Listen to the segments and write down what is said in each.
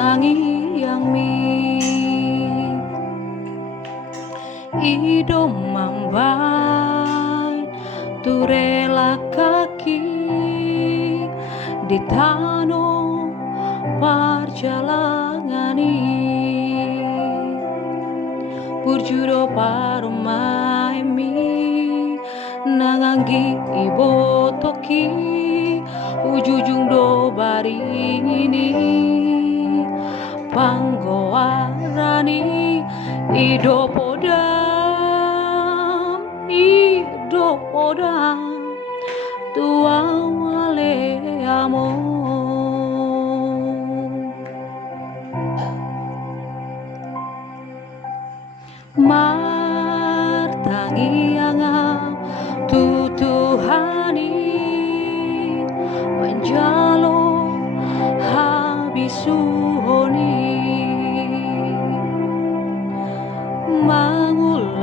tangi yang mi ido mambai tu rela kaki di tano perjalanan ini Purjuro paromai mi nanganggi ibo toki ujujung do bari ini panggoarani ido podam tua wale amo martangi anga tutuhani menjalo habisuhoni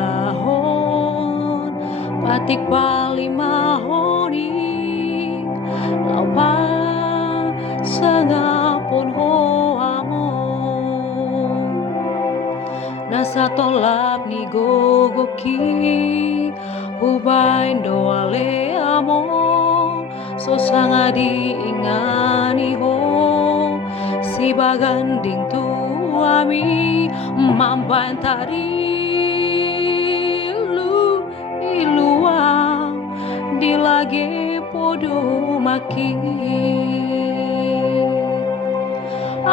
mangulahon patik palimahoni laupa sangapon hoamo nasa tolap ni gogoki ubain doale amo so sanga diingani ho si baganding tuami mamban tari ilua dilage podo maki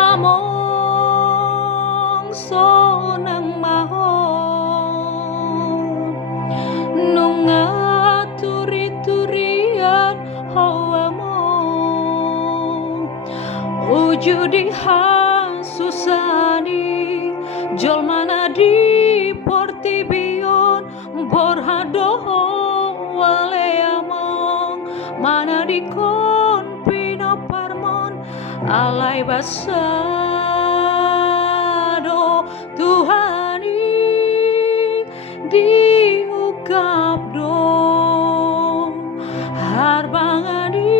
among sonang mahon nunga turi-turian hawamo ujudi hasusani jol mana di portibion borhadoho wale among mana di kon pino parmon alai basado Tuhani diukap dong harbangani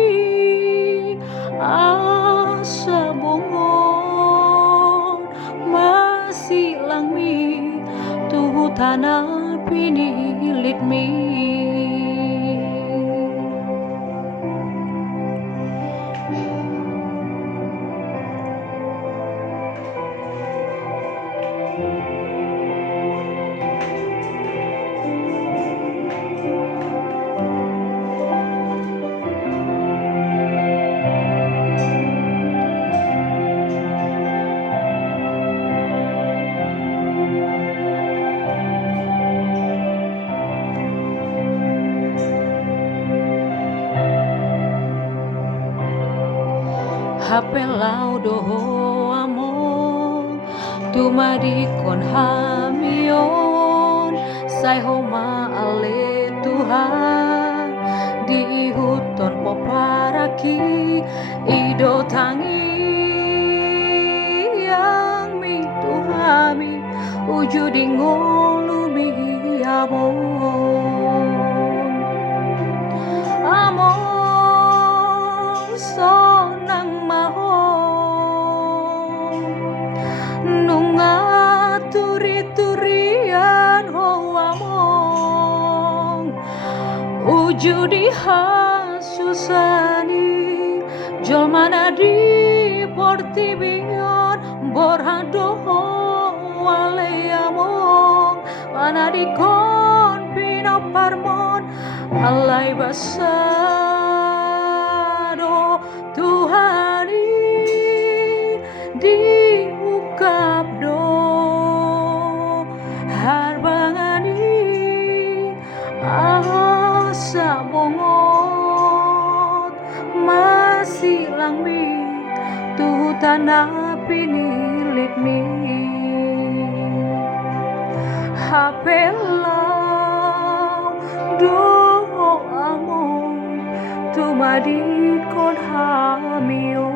asa bongon masih langmi tuh tanah pinilit mi HP lau doho amo tumadi kon hamion sai homa ale Tuhan di huton poparaki ido tangi yang mi tuhami ujudi ngolumi amon sonang mahon nunga turi-turian hoamong ujudi hasusani jol mana di portibion borhadoho wale among mana di kon pino parmon alai basado Tuhani diukap do harbangani asa bongot masih langmi tuh tanah pinilit mi HP lau do among tumadi kon hamio